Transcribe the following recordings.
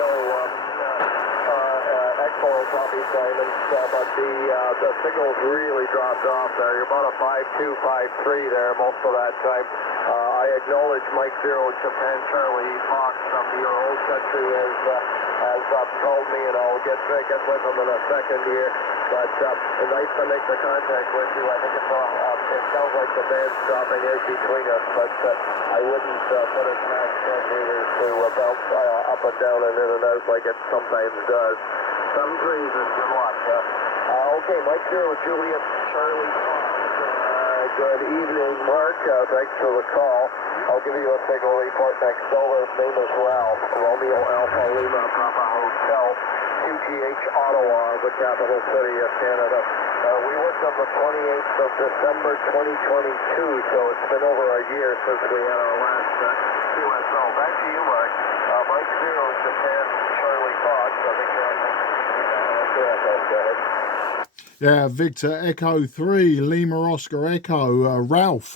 still excellent copy, Simon, but the signal's really dropped off there. You're about a 5.2, 5.3 there most of that time. I acknowledge Mike Zero Japan Charlie Fox from your old country has called me, and I'll get with him in a second here. But it's nice to make the contact with you. I think it sounds like the band's dropping out between us, but I wouldn't put it past meters to bounce up and down and in and out like it sometimes does. 7-3 and good luck. Okay, Mike Zero Juliet Charlie Fox. Good evening, Mark. Thanks for the call. I'll give you a signal report next over. His name is Ralph. Romeo Alpha Lima Papa Hotel. QTH Ottawa, the capital city of Canada. We worked on the 28th of December 2022, so it's been over a year since we had our last QSO. Back to you, Mark. Mike Zero, Japan, Charlie Fox. I think you're on go ahead. Yeah, Victor Echo 3, Lima Oscar Echo, Ralph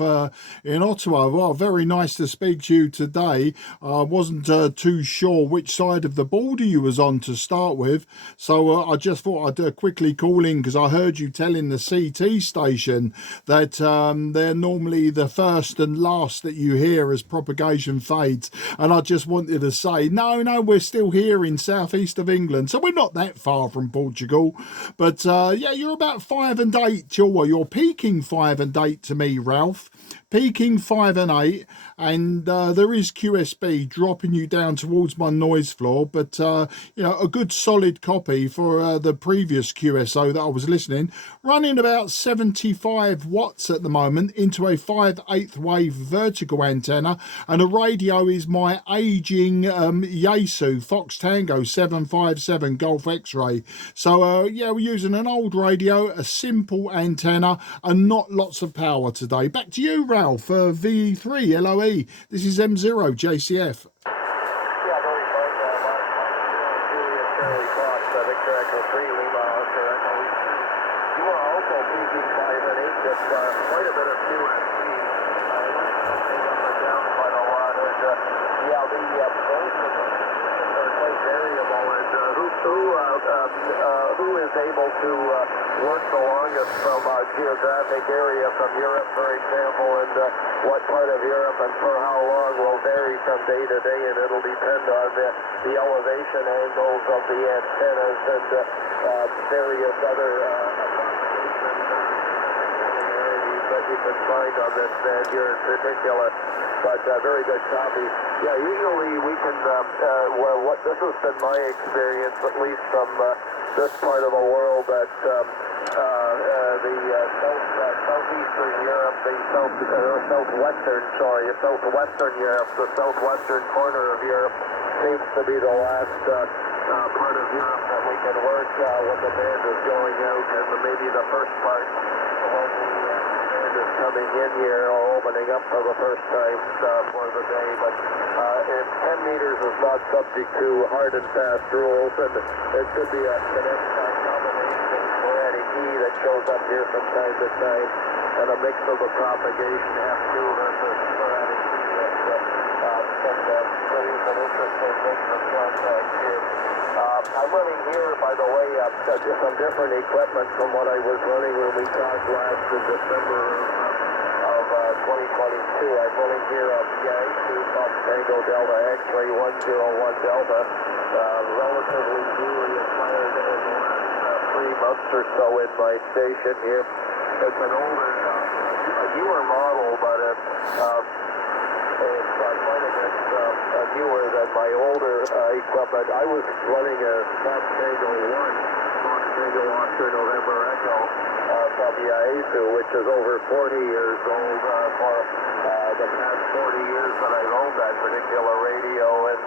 in Ottawa. Well, very nice to speak to you today. I wasn't too sure which side of the border you was on to start with, so I just thought I'd quickly call in because I heard you telling the CT station that they're normally the first and last that you hear as propagation fades, and I just wanted to say, no, we're still here in southeast of England, so we're not that far from Portugal, but yeah, you're about 5 and 8. You're peaking 5 and 8 to me, Ralph. Peaking 5 and 8, and there is QSB dropping you down towards my noise floor, but you know, a good solid copy for the previous QSO that I was listening, running about 75 watts at the moment into a 5/8 wave vertical antenna, and a radio is my aging Yaesu Fox Tango 757 Golf X-ray. So yeah, we're using an old radio, a simple antenna, and not lots of power today. Back to you, Ralph. VE3 LOE. This is M0 JCF. Yeah, very fine. Charlie Fox, Victor Echo 3, Lima Oscar Echo. You are also peaking 5 and 8 with quite a bit of QSB. Something up and down quite a lot. And yeah, the both of them are quite variable. And who is able to work the longest from a geographic area from Europe, for example, and what part of Europe and for how long will vary from day to day, and it'll depend on the elevation angles of the antennas and various other that you can find on this band here in particular. But very good copy. Yeah, usually we can, well, this has been my experience, at least from this part of the world, that southeastern Europe, southwestern Europe, the southwestern corner of Europe seems to be the last part of Europe that we can work when the band is going out, and maybe the first part when the band is coming in here or opening up for the first time for the day. But if 10 meters is not subject to hard and fast rules, and it could be a combination sporadic E that shows up here from time to time, and a mix of the propagation F2 versus sporadic E that can produce an interesting mix of contact here. I'm running here, by the way, just some different equipment from what I was running when we talked last in December of 2022. I'm running here a Yaesu Fox Tango Delta X-ray 101 Delta, relatively newly acquired in the last 3 months or so in my station here. It's an older, a newer model, but it's quite a bit newer than my older equipment. I was running a Fox Tango 1, Fox Tango Oscar November Echo from Yaesu, which is over 40 years old for the past 40 years that I've owned that particular radio, and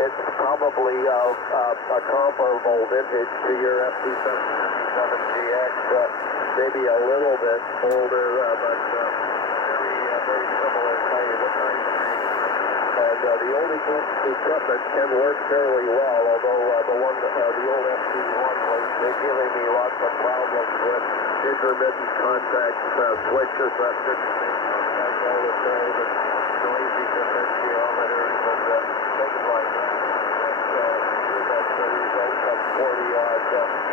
it's probably a comparable vintage to your FT-757GX, maybe a little bit older, but very similar kind of thing. And the old equipment can work fairly well, although the old FT-1 was giving me lots of problems with intermittent contact switches that didn't make contact all the time, and noisy potentiometers and things like that. definitely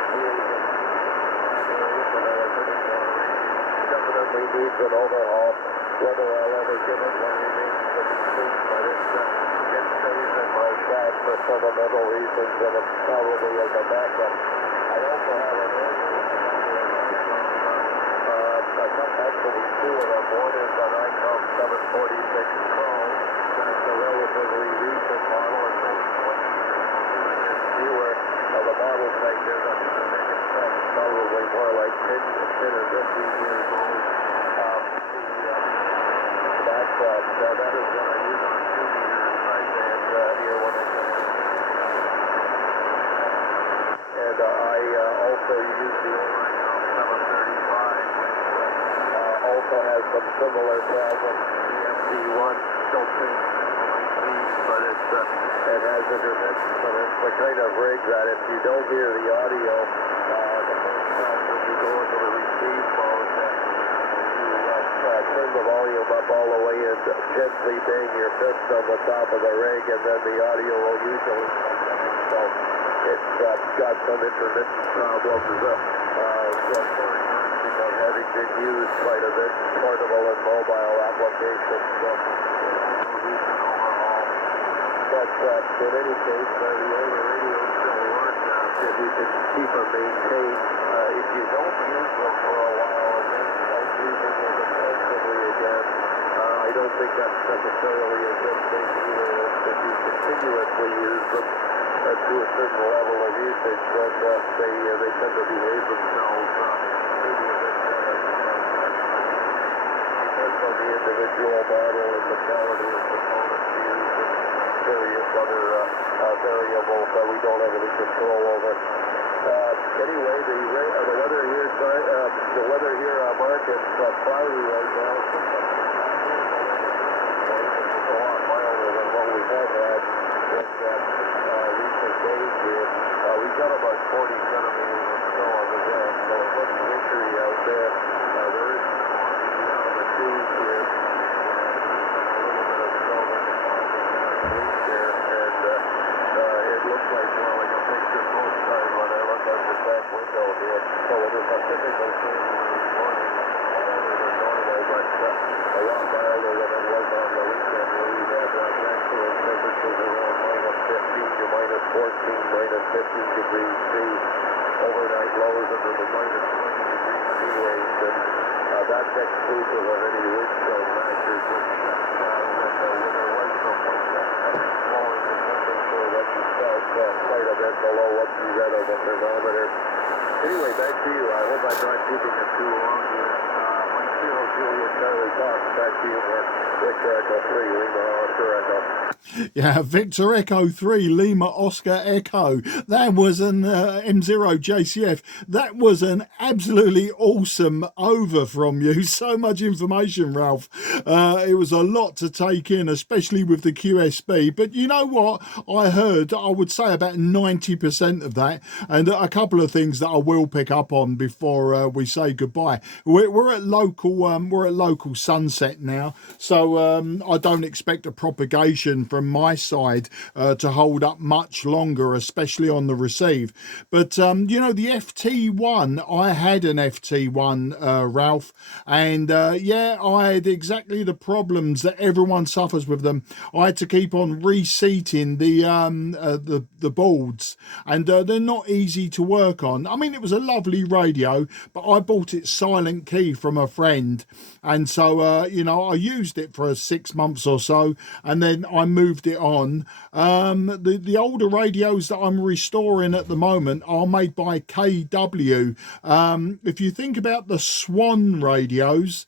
needs an overhaul. Whether I'll ever give it one remains to be seen, but it stays in my shop for fundamental reasons, and it's probably as a backup. I also have an actually two of them. One is an ICOM 746 Pro. That's a relatively recent model. It's only 20 years newer. The models like this, I think it's probably more like 10 or 15 years old. That is what I use on 2-meter sideband here when I get it. And I also use the old ICOM 735, which also has some similar problems. The FT-1 still thinks like these, but it has intermittent, but it's the kind of rig that if you don't hear the audio the first time when you go into the receive mode, turn the volume up all the way and gently bang your fist on the top of the rig, and then the audio will usually come back. So it's got some intermittent problems. Having been used quite a bit, portable and mobile applications. So but in any case, the older radios still work if you can keep them maintained. If you don't use them for a while and then start using them extensively again, I don't think that's necessarily a good thing either. If you continuously use them to a certain level of usage, then they tend to behave themselves maybe a bit better. Depends on the individual model and the quality of components used and various other variables that we don't have any control over. Anyway, the weather here, Mark, it's cloudy right now. It's a lot milder than what we have had in recent days here. We've got about 40 centimeters of snow on the ground, so it looks wintry out there. There is quantity on the trees here. A little bit of snow that's causing here, and it looks like, well, like a picture postcard when I look out the back window here. So it is a typical January morning, milder than normal, but a lot milder than it was on the weekend where we had maximum temperatures around minus 15 to minus 14, minus 15 degrees C. Overnight lows into the minus 20 degrees C range, and that's exclusive of any wind chill factors. When there was some wind falling the temperature that you felt quite a bit below what you read on the thermometer. Anyway, back to you. I hope I'm not keeping it too long here. Mike 0 Juliet Charlie Fox, back to you, Mark. Victor Echo 3, Lima Oscar Echo. Yeah, Victor Echo 3, Lima Oscar Echo. That was an M0 JCF. That was an absolutely awesome over from you. So much information, Ralph. It was a lot to take in, especially with the QSB. But you know what? I heard, I would say about 90% of that, and a couple of things that I will pick up on before we say goodbye. We're at local sunset now, so I don't expect a propagation from my side to hold up much longer, especially on the receive. But you know, the FT1, I had an FT1, Ralph, and yeah, I had exactly the problems that everyone suffers with them. I had to keep on reseating the boards, and they're not easy to work on. I mean, it was a lovely radio, but I bought it silent key from a friend, and so you know, I used it for 6 months or so, and then I moved it on. The older radios that I'm restoring at the moment are made by KW. If you think about the Swan radios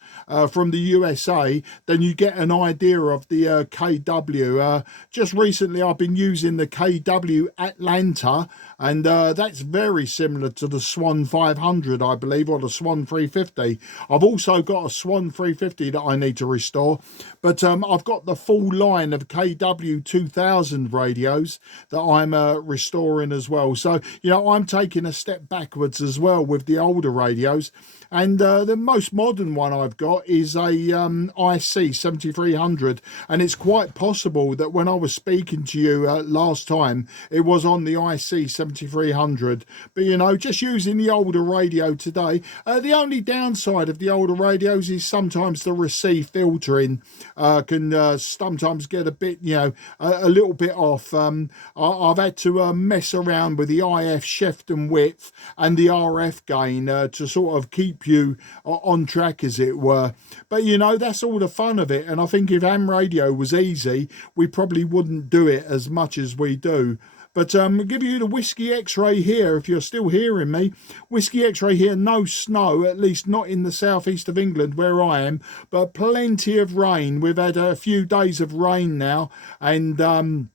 from the USA, then you get an idea of the KW. Just recently I've been using the KW Atlanta, and that's very similar to the Swan 500, I believe, or the Swan 350. I've also got a Swan 350 that I need to restore, but I've got the full line of KW 2000 radios that I'm restoring as well. So, you know, I'm taking a step backwards as well with the older radios. And the most modern one I've got is a IC 7300, and it's quite possible that when I was speaking to you last time, it was on the IC 7300. But you know, just using the older radio today. The only downside of the older radios is sometimes the receive filtering can sometimes get a bit, you know, a little bit off. I've had to mess around with the IF shift and width and the RF gain to sort of keep you on track, as it were. But you know, that's all the fun of it. And I think if ham radio was easy, we probably wouldn't do it as much as we do. But I'll give you the Whiskey X-ray here, if you're still hearing me. Whiskey X-ray here, no snow, at least not in the southeast of England where I am, but plenty of rain. We've had a few days of rain now, and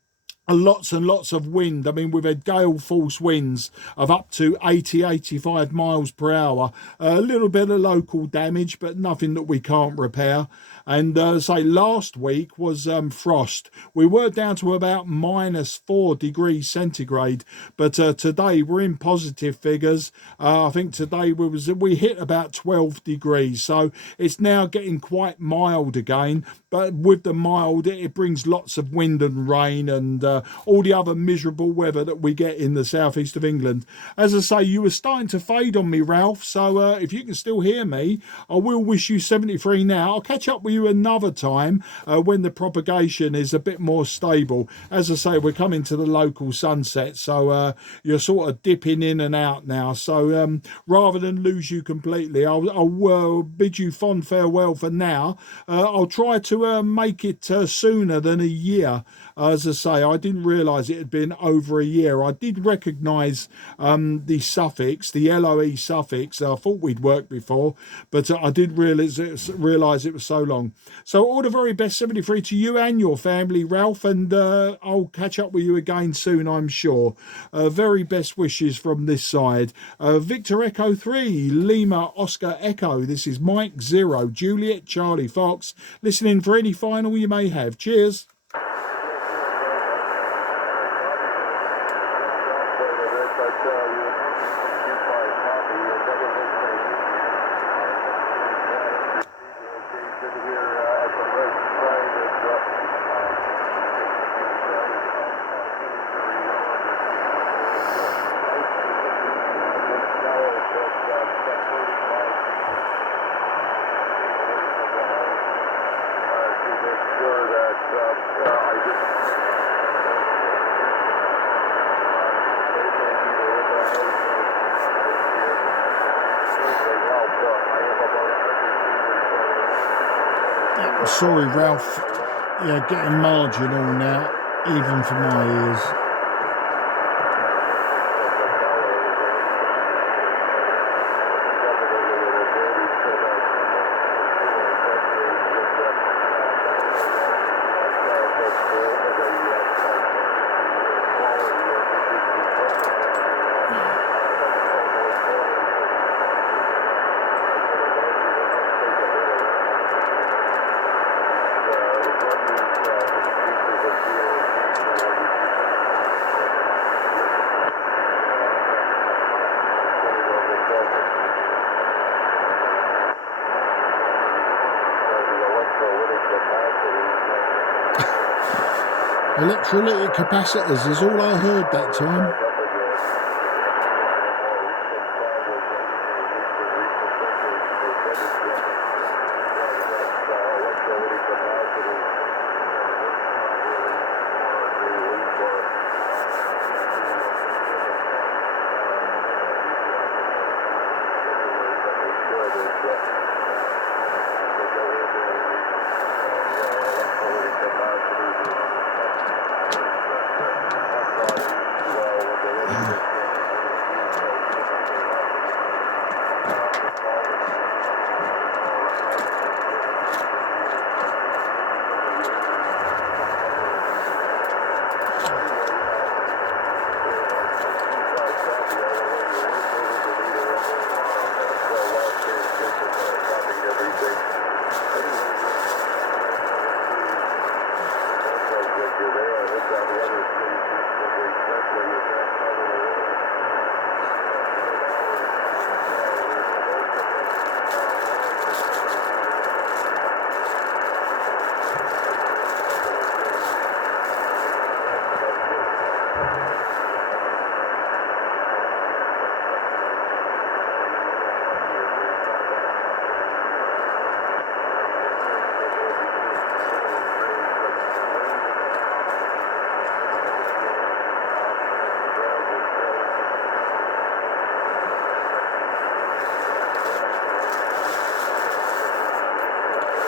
lots and lots of wind. I mean, we've had gale force winds of up to 80-85 miles per hour. A little bit of local damage, but nothing that we can't repair. And say last week was frost. We were down to about -4 degrees centigrade, but today we're in positive figures. I think today we hit about 12 degrees, so it's now getting quite mild again. But with the mild, it brings lots of wind and rain and all the other miserable weather that we get in the southeast of England. As I say, you were starting to fade on me, Ralph, so if you can still hear me, I will wish you 73 now. I'll catch up with you another time when the propagation is a bit more stable. As I say, we're coming to the local sunset, so you're sort of dipping in and out now. So rather than lose you completely, I'll bid you fond farewell for now. I'll try to make it sooner than a year. As I say, I didn't realise it had been over a year. I did recognise the suffix, the LOE suffix. I thought we'd worked before, but I didn't realise it was so long. So all the very best 73 to you and your family, Ralph, and I'll catch up with you again soon, I'm sure. Very best wishes from this side. Victor Echo 3, Lima Oscar Echo. This is Mike 0, Juliet Charlie Fox. Listening for any final you may have. Cheers. Sorry, Ralph. Yeah, getting marginal now, even for my ears. Electrolytic capacitors is all I heard that time.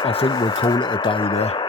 I think we'll call it a day there.